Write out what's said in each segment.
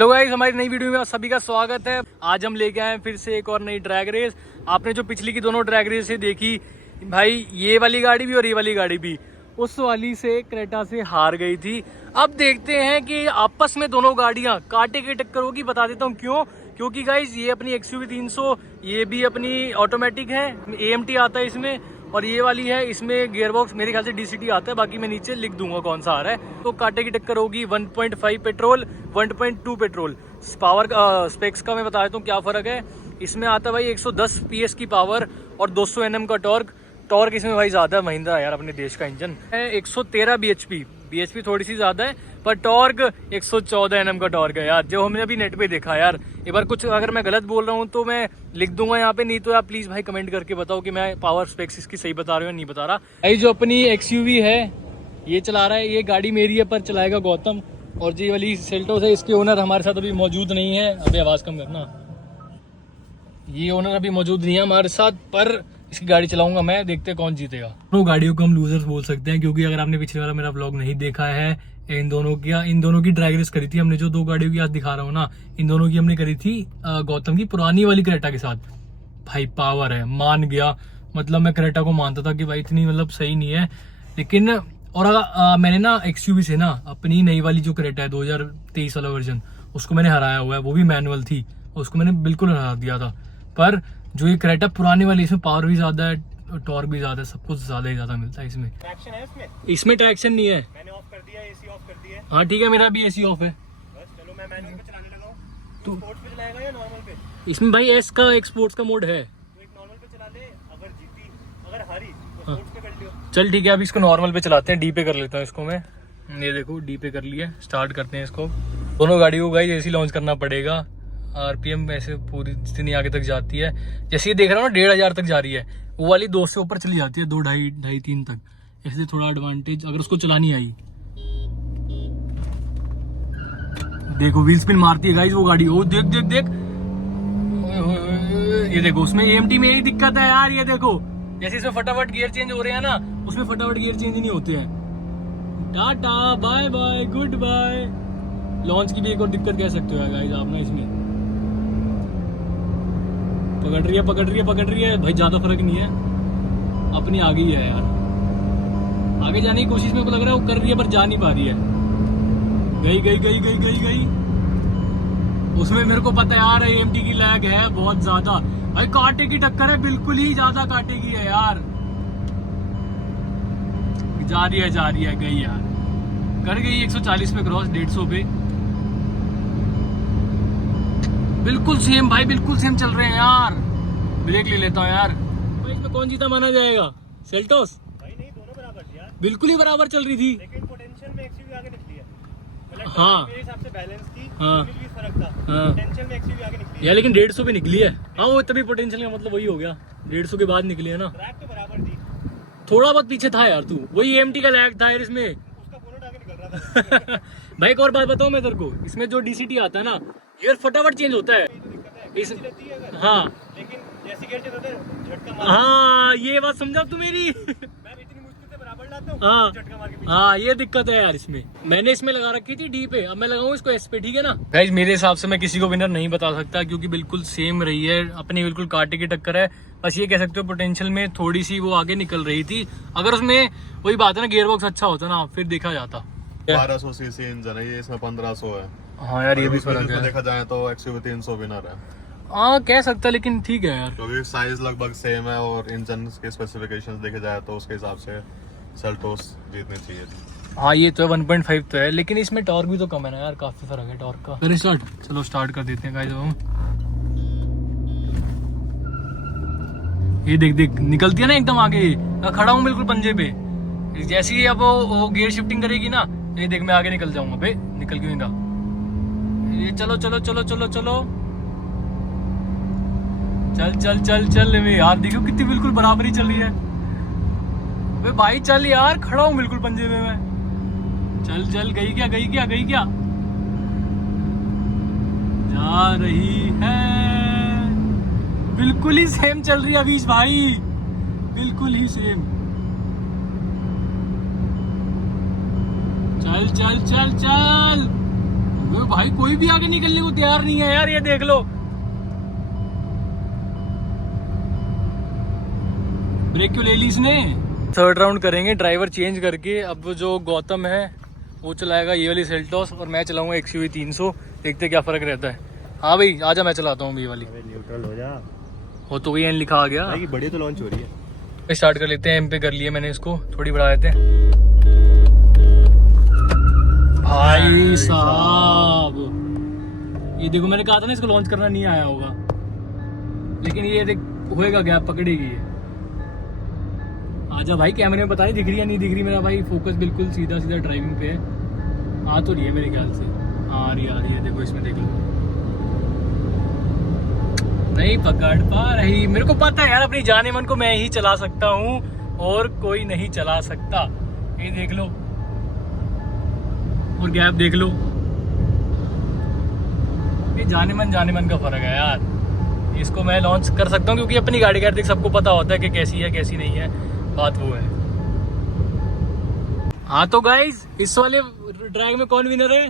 तो गाइस हमारी नई वीडियो में आप सभी का स्वागत है। आज हम लेके आए हैं फिर से एक और नई ड्रैग रेस। आपने जो पिछली की दोनों ड्रैग रेस से देखी भाई, ये वाली गाड़ी भी और ये वाली गाड़ी भी उस वाली से क्रेटा से हार गई थी। अब देखते हैं कि आपस में दोनों गाड़ियां कांटे की टक्कर होगी। बता देता हूँ क्यों। क्योंकि गाइस ये अपनी XUV 300 ये भी अपनी ऑटोमेटिक है, AMT आता है इसमें, और ये वाली है इसमें गियरबॉक्स मेरे ख्याल से DCT आता है, बाकी मैं नीचे लिख दूंगा कौन सा आ रहा है। तो कांटे की टक्कर होगी। 1.5 पेट्रोल 1.2 पेट्रोल। पावर स्पेक्स का मैं बता देता हूँ क्या फ़र्क है। इसमें आता है भाई 110 PS की पावर और 200 Nm का टॉर्क इसमें भाई ज़्यादा है। महिंद्रा यार अपने देश का इंजन है। 113 bhp थोड़ी सी ज़्यादा है, पर टॉर्क 114 Nm का टॉर्क है यार, जो हमने अभी नेट पे देखा यार। एक बार कुछ अगर मैं गलत बोल रहा हूँ तो मैं लिख दूंगा यहाँ पे, नहीं तो आप प्लीज़ भाई कमेंट करके बताओ कि मैं पावर स्पेक्स इसकी सही बता रहा हूँ या नहीं बता रहा। भाई जो अपनी XUV है ये चला रहा है, ये गाड़ी मेरी है पर चलाएगा गौतम। और जी वाली सेल्टोस है, इसके ओनर हमारे साथ अभी मौजूद नहीं है। अभी आवाज़ कम करना। ये ओनर अभी मौजूद नहीं है हमारे साथ, पर इसकी गाड़ी चलाऊंगा मैं। देखते हैं कौन जीतेगा। दोनों गाड़ियों को हम लूजर्स बोल सकते हैं, क्योंकि अगर आपने पिछले वाला मेरा व्लॉग नहीं देखा है, इन दोनों की ड्रैग रेस करी थी हमने। जो दो गाड़ियों की आज दिखा रहा हूँ ना, इन दोनों की हमने करी थी गौतम की पुरानी वाली क्रेटा के साथ। भाई पावर है, मान गया। मतलब मैं क्रेटा को मानता था कि भाई इतनी मतलब सही नहीं है, लेकिन और मैंने ना XUV से ना अपनी नई वाली जो क्रेटा है 2023 वाला वर्जन, उसको मैंने हराया हुआ है। वो भी मैनुअल थी, उसको मैंने बिल्कुल हरा दिया था। पर जो ये क्रेटा पुरानी वाली, इसमें पावर भी ज्यादा है, टॉर्क भी ज्यादा है, सब कुछ ज्यादा ही ज्यादा मिलता है इसमें। ट्रैक्शन है इसमें ट्रैक्शन नहीं है। मैंने ऑफ कर दिया, AC ऑफ कर दिया है। हाँ ठीक है, मेरा भी AC ऑफ है। बस चलो मैं मैनुअल पे चलाने लगा हूं। तू स्पोर्ट्स पे चलाएगा या नॉर्मल पे? इसमें भाई S का एक स्पोर्ट्स का मोड है। तो एक नॉर्मल पे चला ले, अगर जीती अगर हारी तो स्पोर्ट्स पे कर लियो। चल ठीक है, अभी इसको नॉर्मल पे चलाते हैं। D पे कर लेता हूँ इसको मैं। ये देखो D पे कर लिया। स्टार्ट करते हैं इसको। दोनों गाड़ियों को गाइस AC लॉन्च करना पड़ेगा। RPM ऐसे पूरी जितनी आगे तक जाती है, जैसे ये देख रहा हूँ ना 1500 तक जा रही है, वो वाली 2 से ऊपर चली जाती है, 2 ढाई 3 तक। इसलिए थोड़ा एडवांटेज अगर उसको चलानी आई। देखो व्हील स्पिन मारती है गाइस वो गाड़ी। ओ देख देख देख, ये देखो उसमें AMT में यही दिक्कत है यार। ये देखो जैसे इसमें फटाफट गियर चेंज हो रहे हैं ना, उसमें फटाफट गियर चेंज नहीं होते हैं। Tata bye bye goodbye. Launch की भी एक और दिक्कत कह सकते हो गाइस आप ना। इसमें पकड़ रही है भाई, ज्यादा फर्क नहीं है, अपनी आ गई है यार। आगे जाने की कोशिश मेरे को लग रहा है वो कर रही है, पर जा नहीं पा रही है। गई। उसमें मेरे को पता है यार AMT की लैग है बहुत ज्यादा। भाई कांटे की टक्कर है, बिल्कुल ही ज्यादा कांटे की है यार। जा रही है गई यार, कर गई 140 पे क्रॉस, 150 पे। बिल्कुल सेम भाई, बिल्कुल सेम चल रहे हैं यार। ब्रेक ले लेता हूँ यार। भाई इसमें कौन जीता माना जाएगा? सेल्टोस? भाई नहीं, दोनों बराबर थी यार। बिल्कुल ही बराबर चल रही थी, लेकिन पोटेंशियल में XUV आगे निकली है। मतलब हाँ। मेरे हिसाब से बैलेंस थी, हाँ। भी फर्क था। हाँ। पोटेंशियल में XUV आगे निकली है। यार लेकिन 150 पे निकली है। हाँ वो तभी पोटेंशियल का मतलब वही हो गया, 150 के बाद निकली है ना। ट्रैक तो बराबर थी, थोड़ा बहुत पीछे था यार तू। वही AMT का लैग था यार इसमें। उसका बोनट आगे निकल रहा था। भाई एक और बात बताऊं मैं तेरे को, इसमें जो DCT आता है ना, गियर फटाफट चेंज होता है। इस हाँ लेकिन जैसे गियर चलता है झटका मार। हाँ ये बात समझा तू मेरी। मैं इतनी मुश्किल से बराबर लाता हूँ, हाँ झटका मार के पीछे। हाँ ये दिक्कत है यार इसमें। मैंने इसमें लगा रखी थी D पे, अब मैं लगाऊं इसको S पे, ठीक है ना। गाइस मेरे हिसाब से मैं किसी को विनर नहीं बता सकता, क्योंकि बिल्कुल सेम रही है अपनी, बिल्कुल कांटे की टक्कर है। बस ये कह सकते हो पोटेंशियल में थोड़ी सी वो आगे निकल रही थी। अगर उसमें वही बात है ना, गियर बॉक्स अच्छा होता ना, फिर देखा जाता। 1200 सीसी इंजन है, ये इसमें 1500 है। हाँ यार ये भी फर्क है। देखा जाए तो XUV 300 विनर है। हाँ कह सकता, लेकिन ठीक है यार। क्योंकि साइज लगभग सेम है और इंजन के स्पेसिफिकेशंस देखे जाए तो उसके हिसाब से सेल्टोस जीतनी चाहिए। हाँ ये तो है, 1.5 तो है, लेकिन इसमें टॉर्क भी तो कम है ना यार, काफी फर्क है टॉर्क का। फिर स्टार्ट, चलो स्टार्ट कर देते हैं गाइस। हम ये देख निकलती है ना एकदम आगे। मैं खड़ा हूँ बिल्कुल पंजे पे, जैसे ही अब वो गियर शिफ्टिंग करेगी ना, ये देख मैं आगे निकल जाऊंगा। भाई निकल क्यों नहीं रहा? ये चलो चल यार, देखो कितनी बिल्कुल बराबरी चल रही है। वे भाई चल यार, खड़ा हूँ बिल्कुल पंजे में मैं। चल गई क्या जा रही है। बिल्कुल ही सेम चल रही है अवीश भाई, बिल्कुल ही सेम। चल वो भाई कोई भी आगे निकलने को तैयार नहीं है यार, ये देख लो। ब्रेक क्यों ले ली इसने। थर्ड राउंड करेंगे ड्राइवर चेंज करके। अब जो गौतम है वो चलाएगा ये वाली सेल्टोस और मैं चलाऊंगा XUV 300। देखते क्या फर्क रहता है। हाँ भाई आजा, मैं चलाता हूँ ये वाली। न्यूट्रल हो जा। हो तो गई, एन लिखा आ गया। भाई बड़ी तो लॉन्च हो रही है। स्टार्ट कर लेते हैं। एम पे कर लिया मैंने, इसको थोड़ी बढ़ा देते हैं। भाई साहब ये देखो, मैंने कहा था ना इसको लॉन्च करना नहीं आया होगा, लेकिन ये देख होएगा क्या, पकड़ेगी ये। आजा भाई, कैमरे में पता नहीं दिख रही है नहीं दिख रही। मेरा भाई फोकस बिल्कुल सीधा सीधा ड्राइविंग पे है। आ तो रही है मेरे ख्याल से, आ रही है। देखो इसमें देख लो, नहीं पकड़ पा रही। मेरे को पता है यार, अपनी जाने मन को मैं ही चला सकता हूँ और कोई नहीं चला सकता। ये देख लो और गैप देख लो। ये जाने मन का फर्क है यार। इसको मैं लॉन्च कर सकता हूँ क्योंकि अपनी गाड़ी का देख सबको पता होता है कि कैसी है कैसी नहीं है, बात वो है। हाँ तो गाइस, इस वाले ड्रैग में कौन विनर है?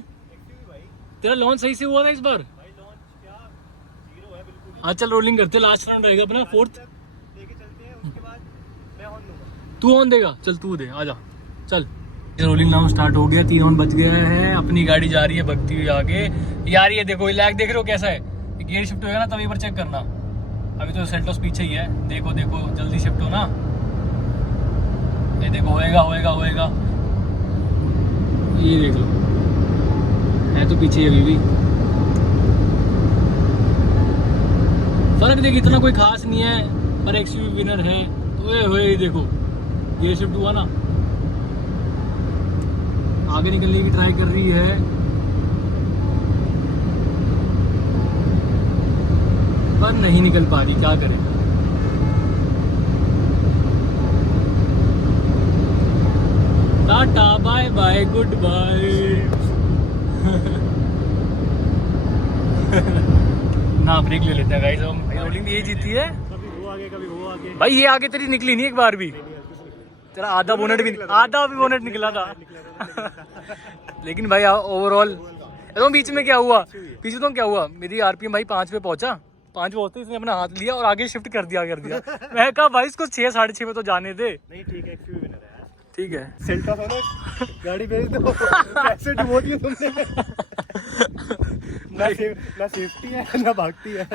तेरा लॉन्च सही से हुआ था इस बार? हाँ चल रोलिंग करते, लास्ट राउंड रहेगा अपना, फोर्थ लेके चलते हैं। उसके बाद मैं हॉर्न दूंगा। तू ऑन देगा? चल तू दे, आजा चल। रोलिंग नाउ स्टार्ट हो गया, 3 ऑन बच गया है। अपनी गाड़ी जा रही है भगती हुई आगे। यार ये देखो, लैग देख रहे हो कैसा है? गियर शिफ्ट होगा ना तभी पर चेक करना। अभी तो सेल्टोस पीछे ही है। देखो देखो जल्दी शिफ्ट हो ना। ये देखो होएगा। ये देख लो, है तो पीछे अभी भी। फर्क देख इतना कोई खास नहीं है, पर XUV विनर है। ओए होए देखो, गियर शिफ्ट हुआ ना, आगे निकलने की ट्राई कर रही है। पर नहीं निकल पा रही, क्या करें। Tata bye bye goodbye. ना ब्रेक ले लेते हैं गाइस हम। रोलिंग यही जीती है। कभी वो आगे भाई ये आगे तेरी निकली नहीं एक बार भी। तेरा आधा बोनेट निकला था। लेकिन भाई ओवरऑल तो बीच में क्या हुआ, मेरी RPM भाई 5 पे पहुंचा। 5 पहुंचते इसने अपना हाथ लिया और आगे शिफ्ट कर दिया। मैं कहा भाई इसको 6 साढ़े 6 पे तो जाने दे। नहीं ठीक है, XUV विनर है। ठीक है, सेल्टोस है ना, गाड़ी भेज दो। कैसे डिमोट की तुमने। ना सेफ्टी है ना भागती है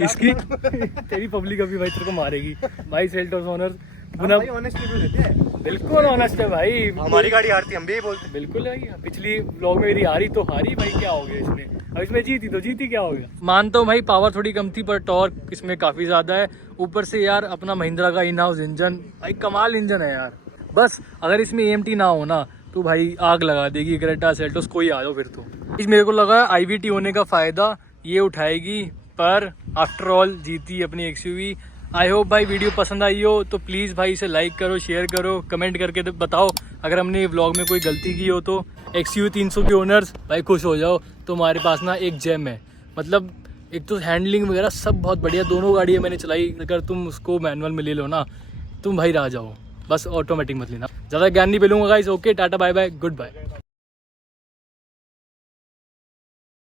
इसकी। तेरी पब्लिक अभी भाई तेरे को मारेगी भाई। सेल्टोस ओनर भाई ऑनेस्ट रिव्यू देते हैं। बिल्कुल ऑनेस्ट है भाई। हमारी गाड़ी हारती हम भी यही बोलते। बिल्कुल भाई, पिछली व्लॉग में मेरी हारी तो हारी भाई, क्या हो गया इसमें। अब इसमें जीती तो जीती, क्या हो गया। मानता हूँ भाई पावर थोड़ी कम थी, पर टॉर्क इसमें काफी ज्यादा है। ऊपर से यार अपना महिंद्रा का इन हाउस इंजन, भाई कमाल इंजन है यार। बस अगर इसमें AMT ना हो ना तो भाई आग लगा देगी क्रेटा सेल्टोस। कोई आ जाओ फिर तो। इस मेरे को लगा IVT होने का फायदा ये उठाएगी, पर आफ्टर ऑल जीती अपनी XUV। आई होप भाई वीडियो पसंद आई हो तो प्लीज़ भाई इसे लाइक करो, शेयर करो, कमेंट करके बताओ अगर हमने व्लॉग में कोई गलती की हो तो। XUV 300 के ओनर्स भाई खुश हो जाओ, तुम्हारे पास ना एक जेम है। मतलब एक तो हैंडलिंग वगैरह सब बहुत बढ़िया, दोनों गाड़ियाँ मैंने चलाई। अगर तुम उसको मैनुअल में ले लो ना, तुम भाई रह जाओ। बस ऑटोमेटिक मत लेना। ज़्यादा ज्ञान नहीं मिलूंगा guys. Okay tata bye bye good bye.